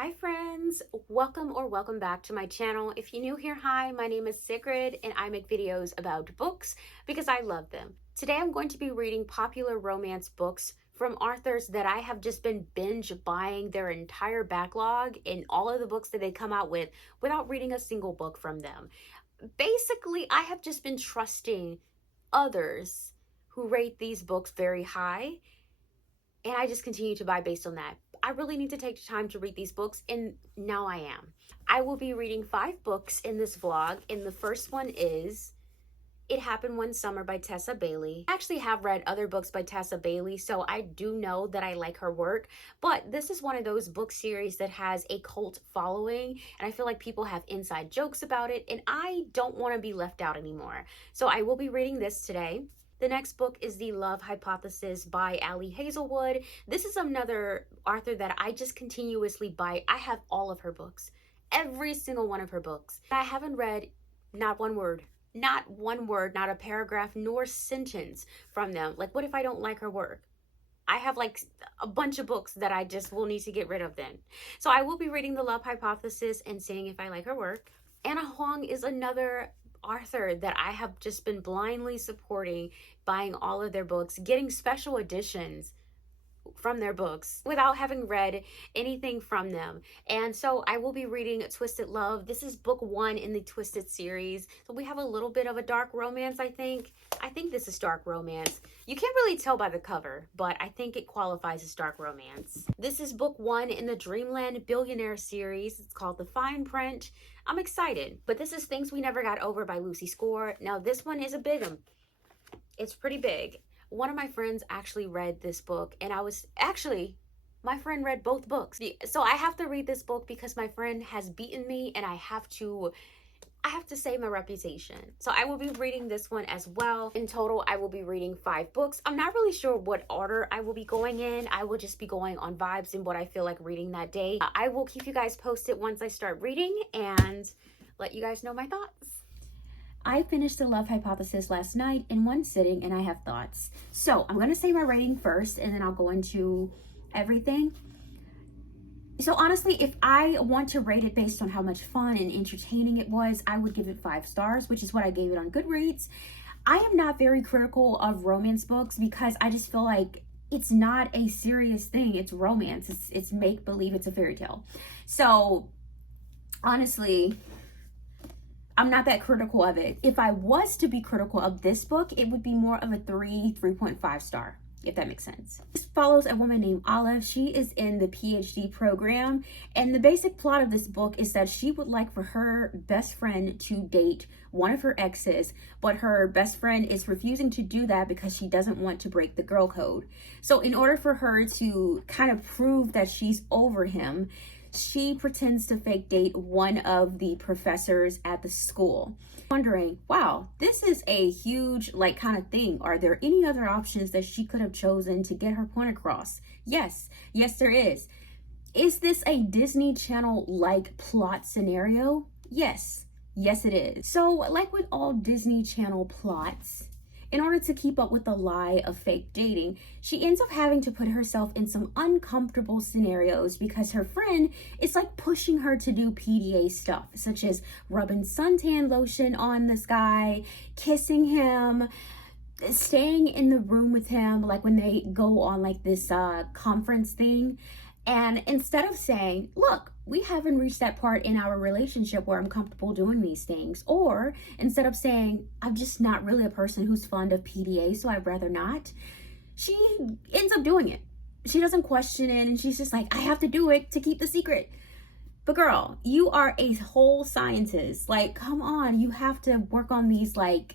Hi friends, welcome back to my channel. If you're new here, hi, my name is Sigrid and I make videos about books because I love them. Today I'm going to be reading popular romance books from authors that I have just been binge buying their entire backlog and all of the books that they come out with without reading a single book from them. Basically, I have just been trusting others who rate these books very high, and I just continue to buy based on that. I really need to take time to read these books, and now I am. I will be reading 5 books in this vlog, and the first one is It Happened One Summer by Tessa Bailey. I actually have read other books by Tessa Bailey, so I do know that I like her work, but this is one of those book series that has a cult following, and I feel like people have inside jokes about it, and I don't want to be left out anymore. So I will be reading this today. The next book is The Love Hypothesis by Ali Hazelwood. This is another author that I just continuously buy. I have all of her books, every single one of her books. I haven't read not one word, not a paragraph, nor sentence from them. Like, what if I don't like her work? I have like a bunch of books that I just will need to get rid of then. So I will be reading The Love Hypothesis and seeing if I like her work. Anna Huang is another author that I have just been blindly supporting, buying all of their books, getting special editions from their books without having read anything from them. And so I will be reading Twisted Love. This is book 1 in the Twisted series. So we have a little bit of a dark romance, I think. I think this is dark romance. You can't really tell by the cover, but I think it qualifies as dark romance. This is book 1 in the Dreamland Billionaire series. It's called The Fine Print. I'm excited, but this is Things We Never Got Over by Lucy Score. Now this one is a big one. It's pretty big. One of my friends actually read this book, and my friend read both books. So I have to read this book because my friend has beaten me, and I have to save my reputation. So I will be reading this one as well. In total, I will be reading 5 books. I'm not really sure what order I will be going in. I will just be going on vibes and what I feel like reading that day. I will keep you guys posted once I start reading and let you guys know my thoughts. I finished The Love Hypothesis last night in one sitting, and I have thoughts. So I'm going to say my rating first, and then I'll go into everything. So honestly, if I want to rate it based on how much fun and entertaining it was, I would give it 5 stars, which is what I gave it on Goodreads. I am not very critical of romance books because I just feel like it's not a serious thing. It's romance. It's make-believe. It's a fairy tale. So honestly, I'm not that critical of it. If I was to be critical of this book, it would be more of a 3.5 star, if that makes sense. This follows a woman named Olive. She is in the PhD program, and the basic plot of this book is that she would like for her best friend to date one of her exes, but her best friend is refusing to do that because she doesn't want to break the girl code. So in order for her to kind of prove that she's over him, she pretends to fake date one of the professors at the school. Wondering, wow, this is a huge kind of thing. Are there any other options that she could have chosen to get her point across? Yes, there is. Is this a Disney Channel plot scenario? Yes, it is. So like with all Disney Channel plots, in order to keep up with the lie of fake dating, she ends up having to put herself in some uncomfortable scenarios because her friend is pushing her to do PDA stuff, such as rubbing suntan lotion on this guy, kissing him, staying in the room with him, when they go on this conference thing. And instead of saying, look, we haven't reached that part in our relationship where I'm comfortable doing these things, or instead of saying, I'm just not really a person who's fond of PDA, so I'd rather not, she ends up doing it. She doesn't question it, and she's just like, I have to do it to keep the secret. But girl, you are a whole scientist. Come on, you have to work on these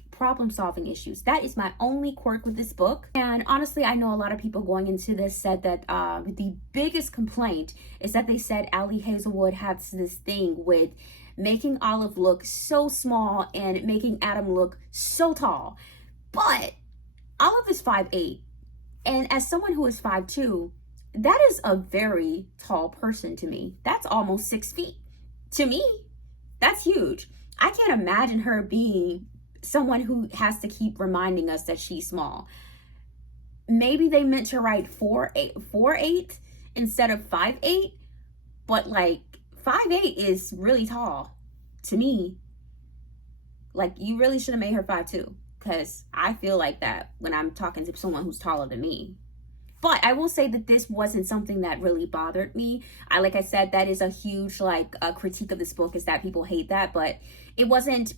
problem-solving issues. That is my only quirk with this book. And honestly, I know a lot of people going into this said that the biggest complaint is that they said Ali Hazelwood has this thing with making Olive look so small and making Adam look so tall. But Olive is 5'8", and as someone who is 5'2", that is a very tall person to me. That's almost 6 feet. To me, that's huge. I can't imagine her being someone who has to keep reminding us that she's small. Maybe they meant to write 4'8" instead of 5'8", but like 5'8" is really tall to me. Like, you really should have made her 5'2", because I feel like that when I'm talking to someone who's taller than me. But I will say that this wasn't something that really bothered me. Like I said, that is a huge critique of this book, is that people hate that, but it wasn't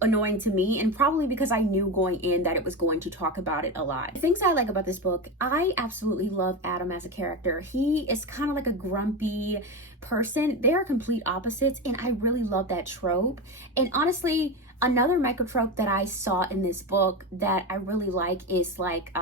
annoying to me, and probably because I knew going in that it was going to talk about it a lot. The things I like about this book, I absolutely love Adam as a character. He is kind of like a grumpy person. They are complete opposites, and I really love that trope. And honestly, another microtrope that I saw in this book that I really like is like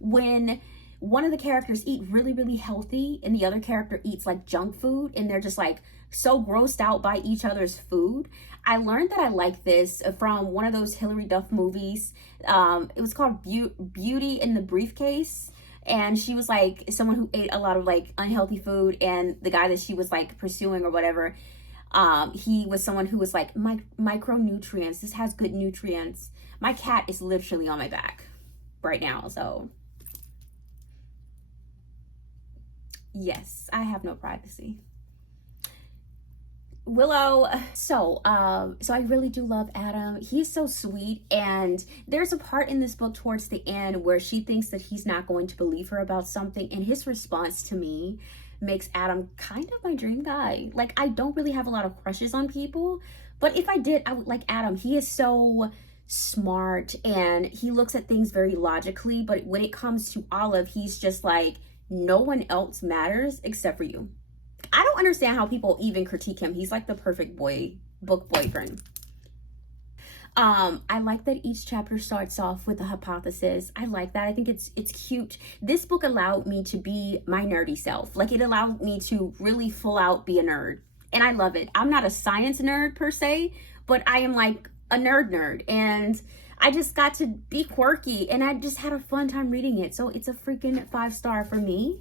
when one of the characters eat really, really healthy and the other character eats like junk food, and they're just like so grossed out by each other's food. I learned that I like this from one of those Hilary Duff movies. It was called Beauty in the Briefcase. And she was like someone who ate a lot of like unhealthy food, and the guy that she was like pursuing or whatever, he was someone who was like micronutrients. This has good nutrients. My cat is literally on my back right now, so yes, I have no privacy. Willow, so I really do love Adam. He's so sweet, and there's a part in this book towards the end where she thinks that he's not going to believe her about something, and his response to me makes Adam kind of my dream guy. Like, I don't really have a lot of crushes on people, but if I did, I would like Adam. He is so smart, and he looks at things very logically, but when it comes to Olive, he's just like, no one else matters except for you. I don't understand how people even critique him. He's like the perfect book boyfriend. I like that each chapter starts off with a hypothesis. I like that. I think it's cute. This book allowed me to be my nerdy self. Like, it allowed me to really full out be a nerd. And I love it. I'm not a science nerd per se, but I am like a nerd. And I just got to be quirky, and I just had a fun time reading it. So it's a freaking 5-star for me.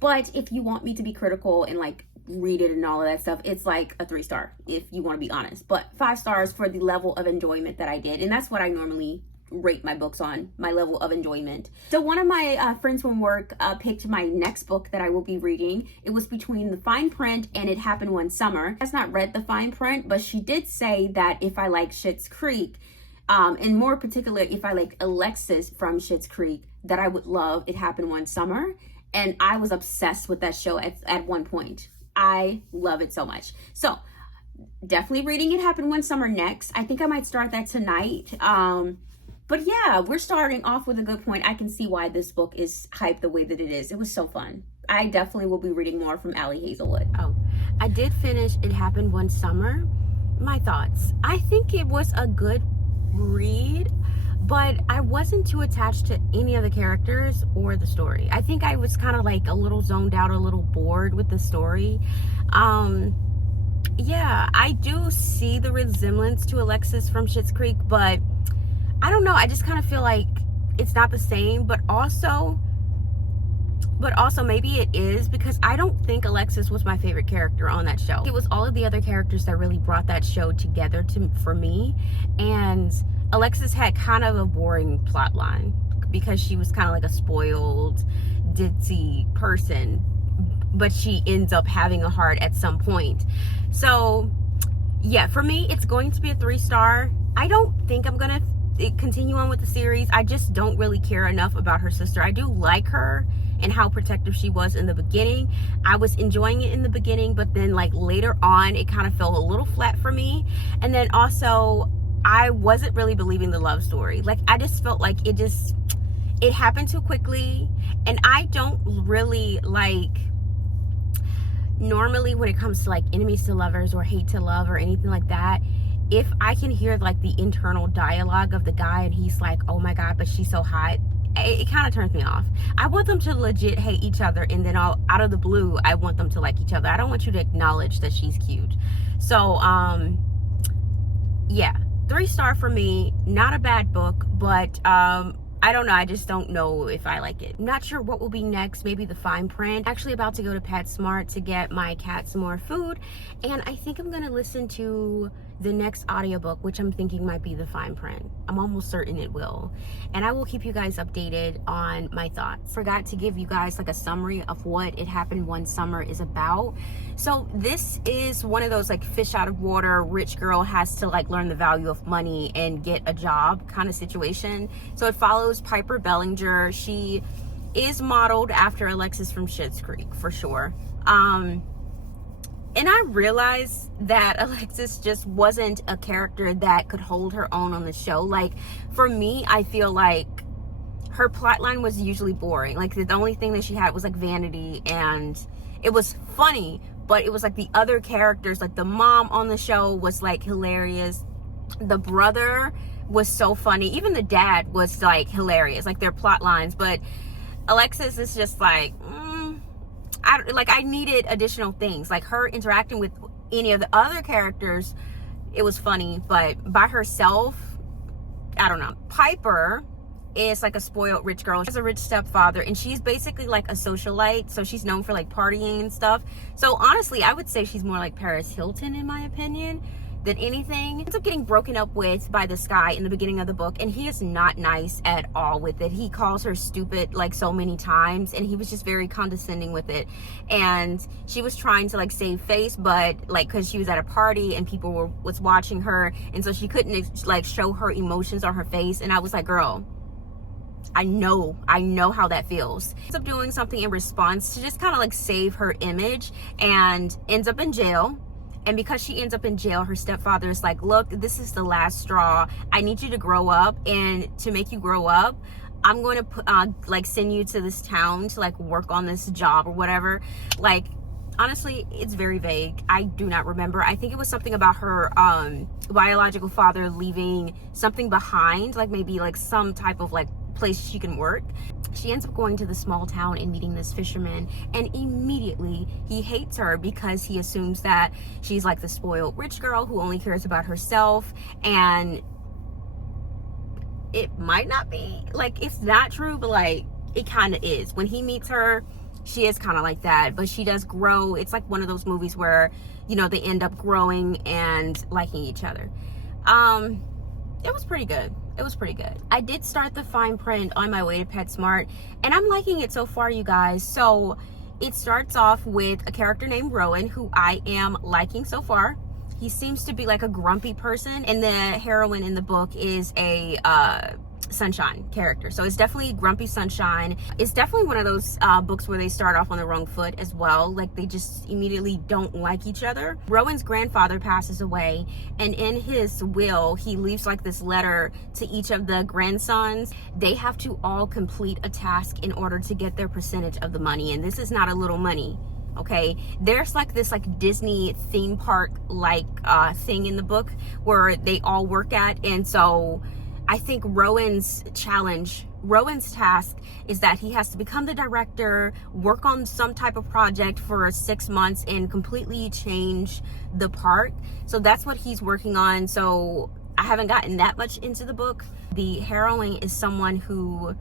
But if you want me to be critical and like read it and all of that stuff, it's like a 3-star if you want to be honest. But 5 stars for the level of enjoyment that I did. And that's what I normally rate my books on, my level of enjoyment. So one of my friends from work picked my next book that I will be reading. It was between The Fine Print and It Happened One Summer. I has not read The Fine Print, but she did say that if I like Schitt's Creek, and more particular if I like Alexis from Schitt's Creek, that I would love It Happened One Summer. And I was obsessed with that show at one point. I love it so much. So definitely reading It Happened One Summer next. I think I might start that tonight. But yeah, we're starting off with a good point. I can see why this book is hyped the way that it is. It was so fun. I definitely will be reading more from Allie Hazelwood. Oh, I did finish It Happened One Summer. My thoughts. I think it was a good read, but I wasn't too attached to any of the characters or the story. I think I was kind of like a little zoned out, a little bored with the story. Yeah, I do see the resemblance to Alexis from Schitt's Creek, but I don't know. I just kind of feel like it's not the same, but also maybe it is, because I don't think Alexis was my favorite character on that show. It was all of the other characters that really brought that show together for me. And Alexis had kind of a boring plot line because she was kind of like a spoiled, ditzy person, but she ends up having a heart at some point. So yeah, for me, it's going to be a 3-star. I don't think I'm gonna continue on with the series. I just don't really care enough about her sister. I do like her and how protective she was in the beginning. I was enjoying it in the beginning, but then like later on, it kind of fell a little flat for me. And then also, I wasn't really believing the love story. Like, I just felt like it happened too quickly. And I don't really like, normally when it comes to like enemies to lovers or hate to love or anything like that, if I can hear like the internal dialogue of the guy and he's like, oh my God, but she's so hot, it kind of turns me off. I want them to legit hate each other, and then out of the blue, I want them to like each other. I don't want you to acknowledge that she's cute. So, yeah, 3-star for me. Not a bad book, but I don't know, I just don't know if I like it. I'm not sure what will be next, maybe the fine print. Actually about to go to PetSmart to get my cat some more food, and I think I'm gonna listen to the next audiobook, which I'm thinking might be the fine print. I'm almost certain it will. And I will keep you guys updated on my thoughts. Forgot to give you guys like a summary of what It Happened One Summer is about. So this is one of those like fish out of water, rich girl has to like learn the value of money and get a job kind of situation. So it follows Piper Bellinger. She is modeled after Alexis from Schitt's Creek for sure. And I realized that Alexis just wasn't a character that could hold her own on the show. Like, for me, I feel like her plotline was usually boring. Like, the only thing that she had was, like, vanity, and it was funny, but it was, like, the other characters, like, the mom on the show was, like, hilarious. The brother was so funny. Even the dad was, like, hilarious, like, their plot lines. But Alexis is just, like, I needed additional things, like her interacting with any of the other characters. It was funny, but by herself, I don't know. Piper is like a spoiled rich girl. She has a rich stepfather, and she's basically like a socialite, so she's known for like partying and stuff. So honestly, I would say she's more like Paris Hilton in my opinion than anything. Ends up getting broken up with by this guy in the beginning of the book, and he is not nice at all with it. He calls her stupid like so many times, and he was just very condescending with it. And she was trying to like save face, but like because she was at a party and people was watching her, and so she couldn't like show her emotions on her face. And I was like, girl, I know how that feels. Ends up doing something in response to just kind of like save her image, and ends up in jail. And because she ends up in jail, her stepfather is like, look, this is the last straw. I need you to grow up, and to make you grow up, I'm going to like send you to this town to like work on this job or whatever. Like, honestly, it's very vague. I do not remember. I think it was something about her biological father leaving something behind, like maybe like some type of like place she can work. She ends up going to the small town and meeting this fisherman, and immediately he hates her because he assumes that she's like the spoiled rich girl who only cares about herself. And it might not be, like, it's not true, but like it kind of is. When he meets her, she is kind of like that, but she does grow. It's like one of those movies where, you know, they end up growing and liking each other. It was pretty good. It was pretty good. I did start the fine print on my way to PetSmart, and I'm liking it so far, you guys. So it starts off with a character named Rowan, who I am liking so far. He seems to be like a grumpy person, and the heroine in the book is a Sunshine character. So it's definitely Grumpy Sunshine. It's definitely one of those books where they start off on the wrong foot as well. Like, they just immediately don't like each other. Rowan's grandfather passes away, and in his will, he leaves like this letter to each of the grandsons. They have to all complete a task in order to get their percentage of the money, and this is not a little money. Okay, there's like this like Disney theme park like thing in the book where they all work at, and so I think Rowan's task is that he has to become the director, work on some type of project for 6 months, and completely change the park. So that's what he's working on. So I haven't gotten that much into the book. The heroine is someone who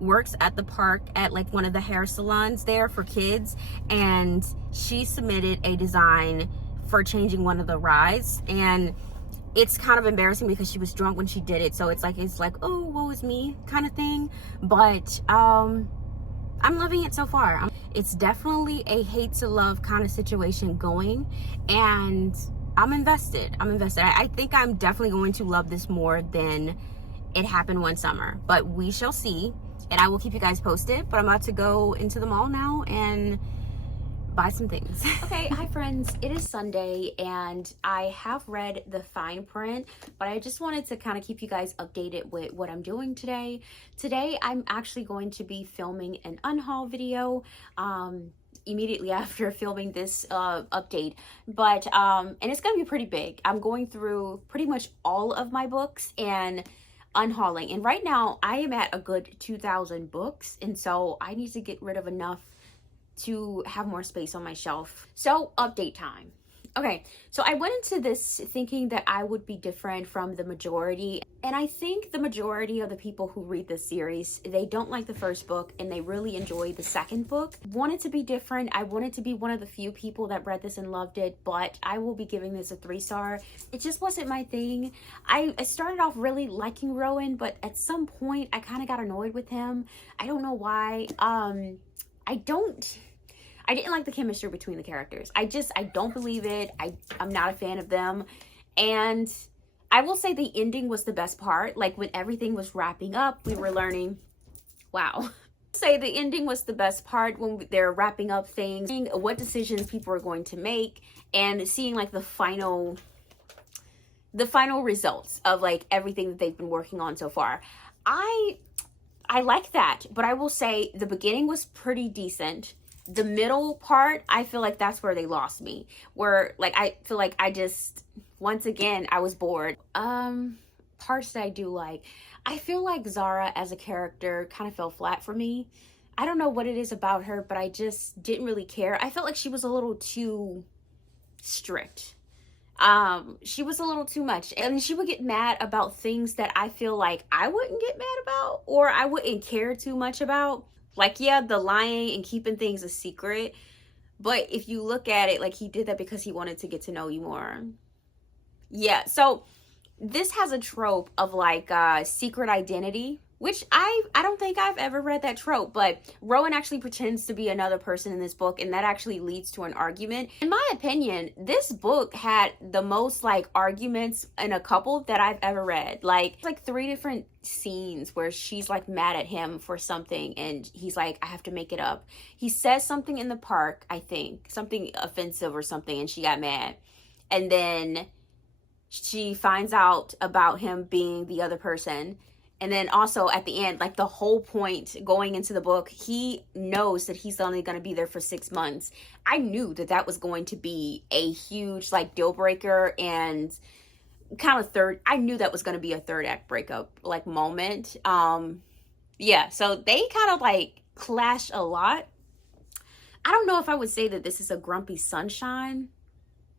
works at the park at like one of the hair salons there for kids, and she submitted a design for changing one of the rides, and it's kind of embarrassing because she was drunk when she did it. So it's like, oh, woe is me kind of thing. But I'm loving it so far. It's definitely a hate to love kind of situation going, and I'm invested. I think I'm definitely going to love this more than It Happened One Summer, but we shall see, and I will keep you guys posted. But I'm about to go into the mall now and buy some things. Okay, hi friends, it is Sunday, and I have read the fine print, but I just wanted to kind of keep you guys updated with what I'm doing today. Today I'm actually going to be filming an unhaul video immediately after filming this update, but and it's gonna be pretty big. I'm going through pretty much all of my books and unhauling, and right now I am at a good 2,000 books, and so I need to get rid of enough to have more space on my shelf. So update time. Okay, so I went into this thinking that I would be different from the majority. And I think the majority of the people who read this series, they don't like the first book and they really enjoy the second book. Wanted to be different. I wanted to be one of the few people that read this and loved it, but I will be giving this a 3-star. It just wasn't my thing. I started off really liking Rowan, but at some point I kind of got annoyed with him. I don't know why. I didn't like the chemistry between the characters. I don't believe it. I'm not a fan of them. And I will say the ending was the best part. Like when everything was wrapping up, we were learning, wow. Say the ending was the best part when they're wrapping up things, what decisions people are going to make, and seeing like the final results of like everything that they've been working on so far. I like that, but I will say the beginning was pretty decent. The middle part, I feel like that's where they lost me. Where like I feel like I just, once again, I was bored. Parts that I do like. I feel like Zara as a character kind of fell flat for me. I don't know what it is about her, but I just didn't really care. I felt like she was a little too strict. She was a little too much, and she would get mad about things that I feel like I wouldn't get mad about, or I wouldn't care too much about. Like, yeah, the lying and keeping things a secret. But if you look at it, like, he did that because he wanted to get to know you more. Yeah, so this has a trope of, like, secret identity, which I don't think I've ever read that trope. But Rowan actually pretends to be another person in this book, and that actually leads to an argument. In my opinion, this book had the most, like, arguments in a couple that I've ever read. Like 3 different scenes where she's, like, mad at him for something, and he's like, I have to make it up. He says something in the park, I think, something offensive or something, and she got mad. And then she finds out about him being the other person. And then also at the end, like the whole point going into the book, he knows that he's only going to be there for 6 months. I knew that that was going to be a huge like deal breaker and kind of I knew that was going to be a third act breakup like moment. Yeah, so they kind of like clash a lot. I don't know if I would say that this is a grumpy sunshine,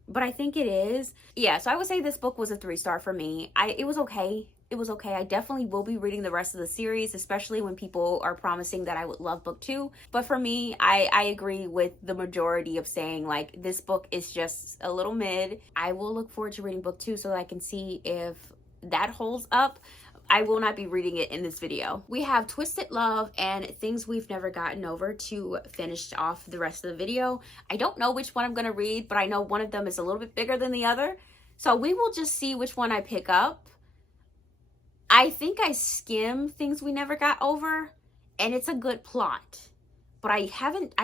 but I think it is. Yeah, so I would say this book was a 3-star for me. It was okay. It was okay. I definitely will be reading the rest of the series, especially when people are promising that I would love book 2. But for me, I agree with the majority of saying like this book is just a little mid. I will look forward to reading book 2 so that I can see if that holds up. I will not be reading it in this video. We have Twisted Love and Things We've Never Gotten Over to finish off the rest of the video. I don't know which one I'm going to read, but I know one of them is a little bit bigger than the other. So we will just see which one I pick up. I think I skimmed Things We Never Got Over, and it's a good plot. But I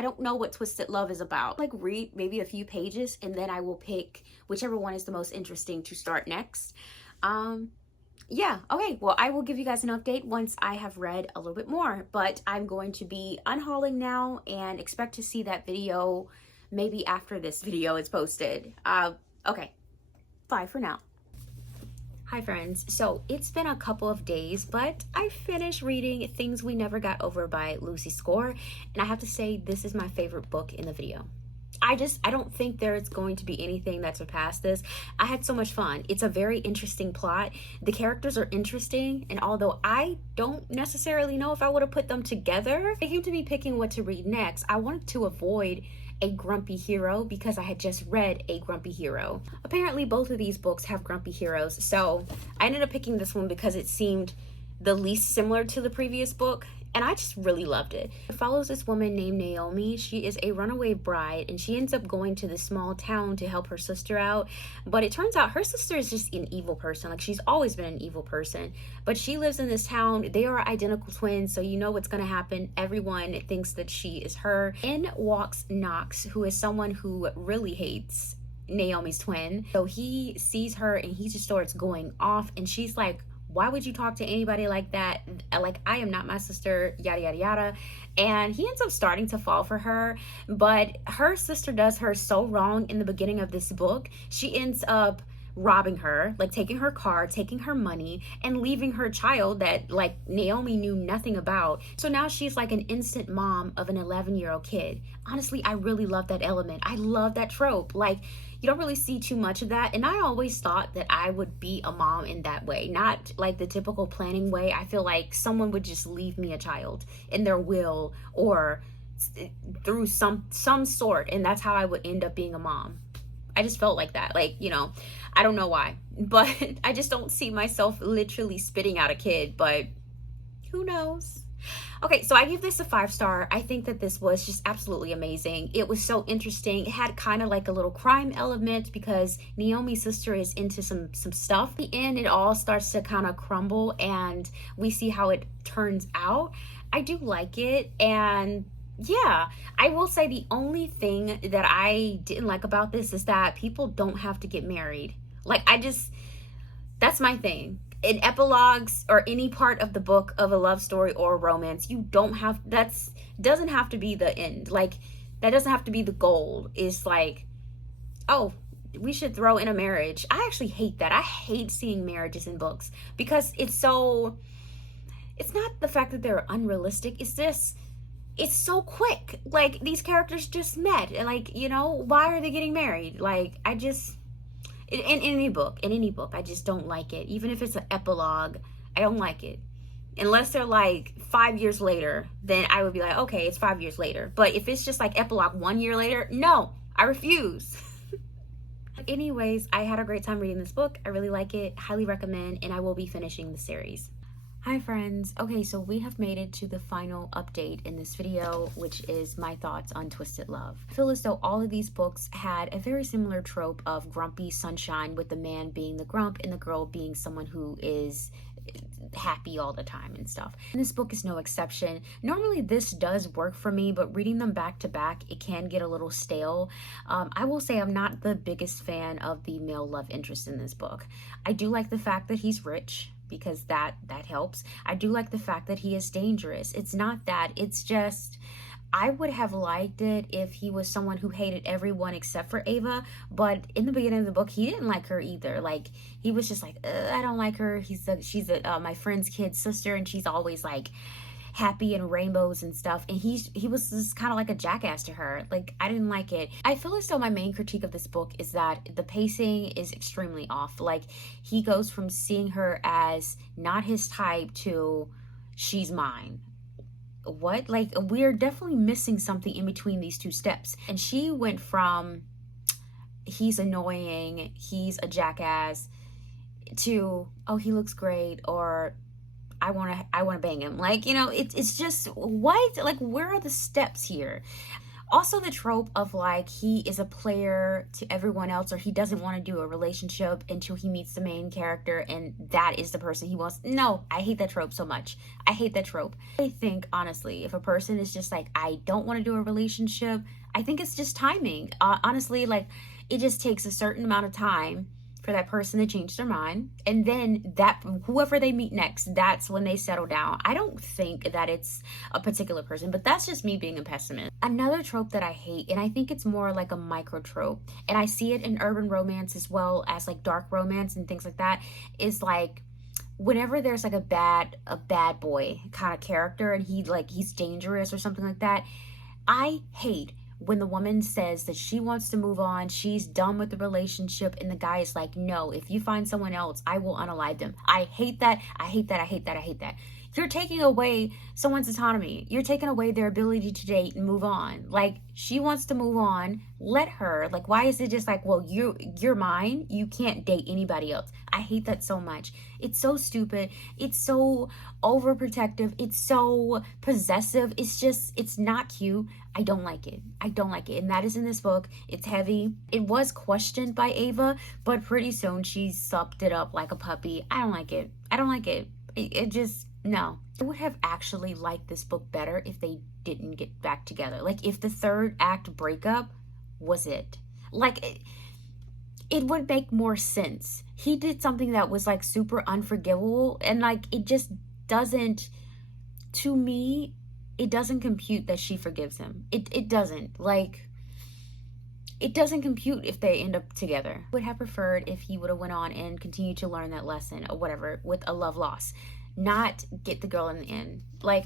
don't know what Twisted Love is about. Like read maybe a few pages, and then I will pick whichever one is the most interesting to start next. Yeah, okay, well, I will give you guys an update once I have read a little bit more, but I'm going to be unhauling now and expect to see that video maybe after this video is posted. Okay, bye for now. Hi friends, so it's been a couple of days, but I finished reading Things We Never Got Over by Lucy Score, and I have to say this is my favorite book in the video. I don't think there's going to be anything that surpassed this. I had so much fun. It's a very interesting plot. The characters are interesting, and although I don't necessarily know if I would have put them together, I came to be picking what to read next. I wanted to avoid a grumpy hero because I had just read a grumpy hero. Apparently both of these books have grumpy heroes, so I ended up picking this one because it seemed the least similar to the previous book, and I just really loved it. It follows this woman named Naomi. She is a runaway bride, and she ends up going to this small town to help her sister out. But it turns out her sister is just an evil person. Like, she's always been an evil person. But she lives in this town. They are identical twins, so you know what's going to happen. Everyone thinks that she is her. In walks Knox, who is someone who really hates Naomi's twin. So he sees her, and he just starts going off, and she's like, why would you talk to anybody like that? Like, I am not my sister, yada, yada, yada. And he ends up starting to fall for her, but her sister does her so wrong in the beginning of this book. She ends up robbing her, like taking her car, taking her money, and leaving her child that like Naomi knew nothing about. So now she's like an instant mom of an 11-year-old kid. Honestly, I really love that element. I love that trope. Like, you don't really see too much of that. And I always thought that I would be a mom in that way, not like the typical planning way. I feel like someone would just leave me a child in their will or through some sort, and that's how I would end up being a mom. I just felt like that. Like, you know, I don't know why, but I just don't see myself literally spitting out a kid, but who knows? Okay, so I give this a 5-star. I think that this was just absolutely amazing. It was so interesting. It had kind of like a little crime element because Naomi's sister is into some stuff. At the end, it all starts to kind of crumble and we see how it turns out. I do like it, and yeah, I will say the only thing that I didn't like about this is that people don't have to get married. Like, that's my thing. In epilogues or any part of the book of a love story or a romance, you don't have, doesn't have to be the end. Like, that doesn't have to be the goal. It's like, oh, we should throw in a marriage. I actually hate that. I hate seeing marriages in books because it's not the fact that they're unrealistic. It's so quick. Like, these characters just met, and like, you know, why are they getting married? Like, in any book, I just don't like it. Even if it's an epilogue, I don't like it. Unless they're like 5 years later, then I would be like, okay, it's 5 years later. But if it's just like epilogue 1 year later, no, I refuse. Anyways, I had a great time reading this book. I really like it, highly recommend, and I will be finishing the series. Hi friends. Okay, so we have made it to the final update in this video, which is my thoughts on Twisted Love. I feel as though all of these books had a very similar trope of grumpy sunshine, with the man being the grump and the girl being someone who is happy all the time and stuff. And this book is no exception. Normally this does work for me, but reading them back to back, it can get a little stale. I will say I'm not the biggest fan of the male love interest in this book. I do like the fact that he's rich, because that helps. I do like the fact that he is dangerous. It's not that, it's just, I would have liked it if he was someone who hated everyone except for Ava, but in the beginning of the book, he didn't like her either. Like, he was just like, I don't like her. She's my friend's kid sister, and she's always like happy and rainbows and stuff, and he was just kind of like a jackass to her. Like, I didn't like it. I feel as though my main critique of this book is that the pacing is extremely off. Like, he goes from seeing her as not his type to she's mine. What? Like, we're definitely missing something in between these two steps. And she went from he's annoying, he's a jackass, to oh, he looks great, or I want to bang him. Like, you know, it's just, what? Like, where are the steps here? Also, the trope of like, he is a player to everyone else, or he doesn't want to do a relationship until he meets the main character and that is the person he wants. No, I hate that trope so much. I hate that trope. I think, honestly, if a person is just like, I don't want to do a relationship, I think it's just timing. Honestly, like, it just takes a certain amount of time for that person to change their mind, and then that whoever they meet next, that's when they settle down. I don't think that it's a particular person, but that's just me being a pessimist. Another trope that I hate, and I think it's more like a micro trope, and I see it in urban romance as well as like dark romance and things like that, is like whenever there's like a bad boy kind of character and he's dangerous or something like that, I hate when the woman says that she wants to move on, she's done with the relationship, and the guy is like, no, if you find someone else, I will unalive them. I hate that. I hate that. I hate that. I hate that. You're taking away someone's autonomy. You're taking away their ability to date and move on. Like, she wants to move on, let her. Like, why is it just like, well, you're mine, you can't date anybody else? I hate that so much. It's so stupid. It's so overprotective. It's so possessive. It's not cute. I don't like it. I don't like it. And that is in this book. It's heavy. It was questioned by Ava, but pretty soon she supped it up like a puppy. I don't like it. I don't like it. It just, no. I would have actually liked this book better if they didn't get back together. Like, if the third act breakup was it. Like, it would make more sense. He did something that was like super unforgivable, and like, it just doesn't, to me, it doesn't compute that she forgives him. It doesn't. Like, it doesn't compute if they end up together. Would have preferred if he would have went on and continued to learn that lesson or whatever with a love loss, not get the girl in the end. Like,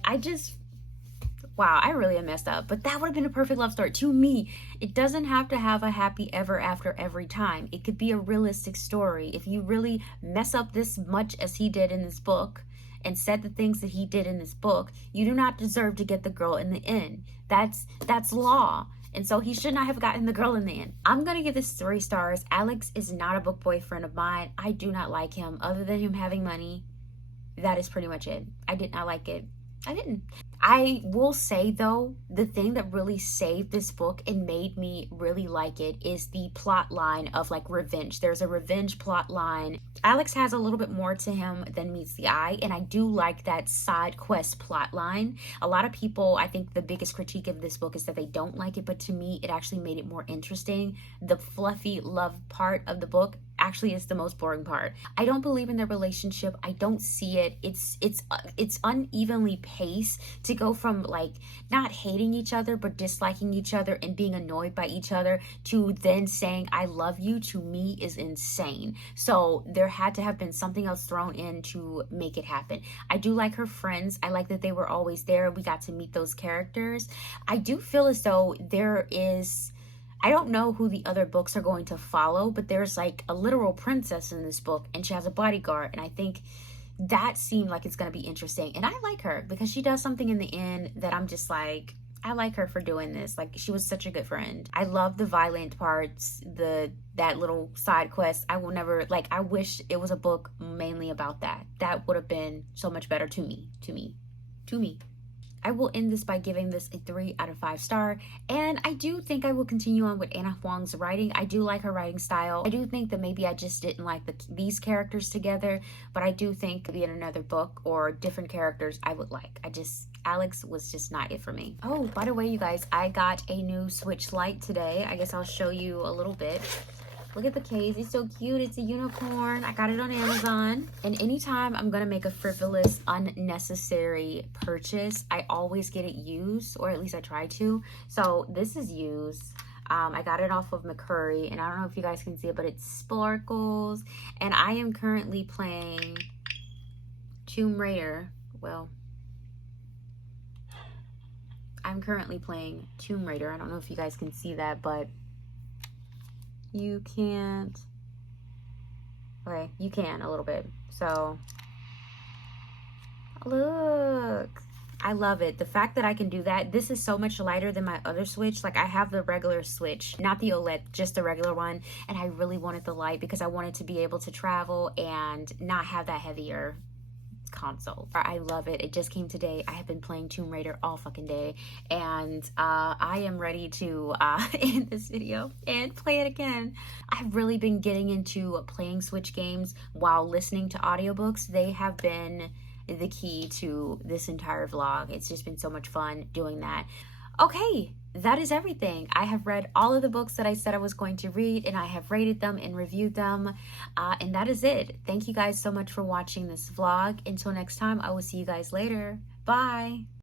wow, I really am messed up. But that would have been a perfect love story to me. It doesn't have to have a happy ever after every time. It could be a realistic story. If you really mess up this much as he did in this book and said the things that he did in this book, you do not deserve to get the girl in the end. That's law. And so he should not have gotten the girl in the end. I'm going to give this 3 stars. Alex is not a book boyfriend of mine. I do not like him. Other than him having money, that is pretty much it. I did not like it. I didn't. I will say though, the thing that really saved this book and made me really like it is the plot line of like revenge. There's a revenge plot line. Alex has a little bit more to him than meets the eye, and I do like that side quest plot line. A lot of people, I think the biggest critique of this book is that they don't like it, but to me, it actually made it more interesting. The fluffy love part of the book actually is the most boring part. I don't believe in their relationship. I don't see it. It's unevenly paced to go from like not hating each other but disliking each other and being annoyed by each other to then saying I love you, to me is insane. So there had to have been something else thrown in to make it happen. I do like her friends. I like that they were always there. We got to meet those characters. I do feel as though there is, I don't know who the other books are going to follow, but there's like a literal princess in this book and she has a bodyguard, and I think that seemed like it's going to be interesting. And I like her because she does something in the end that I'm just like, I like her for doing this. Like, she was such a good friend. I love the violent parts, that little side quest. I will never, like, I wish it was a book mainly about that. That would have been so much better to me. I will end this by giving this a 3 out of 5 star, and I do think I will continue on with Anna Huang's writing. I do like her writing style. I do think that maybe I just didn't like these characters together, but I do think maybe in another book or different characters I would like. Alex was just not it for me. Oh, by the way, you guys, I got a new Switch Lite today. I guess I'll show you a little bit. Look at the case. It's so cute. It's a unicorn. I got it on Amazon. And anytime I'm going to make a frivolous, unnecessary purchase, I always get it used, or at least I try to. So this is used. I got it off of McCurry, and I don't know if you guys can see it, but it sparkles. And I am currently playing Tomb Raider. Well, I'm currently playing Tomb Raider. I don't know if you guys can see that, but you can't. Okay, you can a little bit. So look, I love it. The fact that I can do that. This is so much lighter than my other Switch. Like, I have the regular Switch, not the OLED, just the regular one, and I really wanted the light because I wanted to be able to travel and not have that heavier console. I love it. It just came today. I have been playing Tomb Raider all fucking day, and I am ready to end this video and play it again. I've really been getting into playing Switch games while listening to audiobooks. They have been the key to this entire vlog. It's just been so much fun doing that. Okay, that is everything. I have read all of the books that I said I was going to read, and I have rated them and reviewed them, and that is it. Thank you guys so much for watching this vlog. Until next time, I will see you guys later. Bye.